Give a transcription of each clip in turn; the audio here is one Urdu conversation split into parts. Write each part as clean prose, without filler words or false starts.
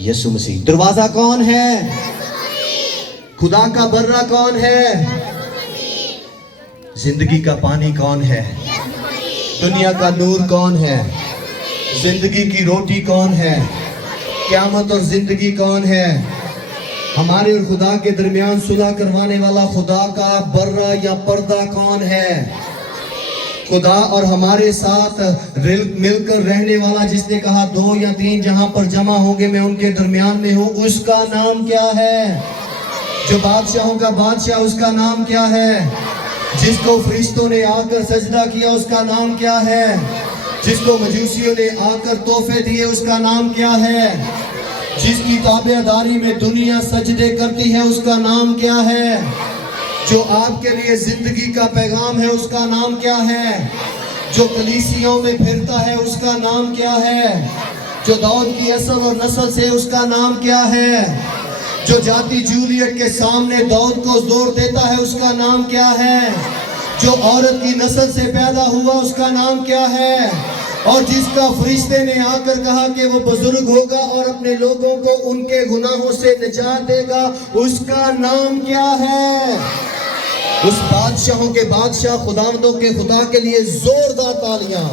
یسوع مسیح۔ دروازہ کون ہے؟ خدا کا برہ کون ہے؟ زندگی کا پانی کون ہے؟ دنیا کا نور کون ہے؟ زندگی کی روٹی کون ہے؟ قیامت اور زندگی کون ہے؟ ہمارے اور خدا کے درمیان صلح کروانے والا خدا کا برہ یا پردہ کون ہے؟ خدا اور ہمارے ساتھ مل کر رہنے والا، جس نے کہا 2 یا 3 جہاں پر جمع ہوں گے میں ان کے درمیان میں ہوں، اس کا نام کیا ہے؟ جو بادشاہوں کا بادشاہ، اس کا نام کیا ہے؟ جس کو فرشتوں نے آ کر سجدہ کیا، اس کا نام کیا ہے؟ جس کو مجوسیوں نے آ کر تحفے دیے، اس کا نام کیا ہے؟ جس کی تابعداری میں دنیا سجدے کرتی ہے، اس کا نام کیا ہے؟ جو آپ کے لیے زندگی کا پیغام ہے، اس کا نام کیا ہے؟ جو کلیسیوں میں پھرتا ہے، اس کا نام کیا ہے؟ جو داؤد کی اصل اور نسل سے، اس کا نام کیا ہے؟ جو جاتی جولیٹ کے سامنے داؤد کو زور دیتا ہے، اس کا نام کیا ہے؟ جو عورت کی نسل سے پیدا ہوا، اس کا نام کیا ہے؟ اور جس کا فرشتے نے آ کر کہا کہ وہ بزرگ ہوگا اور اپنے لوگوں کو ان کے گناہوں سے نجات دے گا، اس کا نام کیا ہے؟ اس بادشاہوں کے بادشاہ، خداوندوں کے خدا کے لیے زوردار تالیاں۔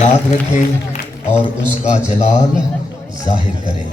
یاد رکھیں اور اس کا جلال ظاہر کریں۔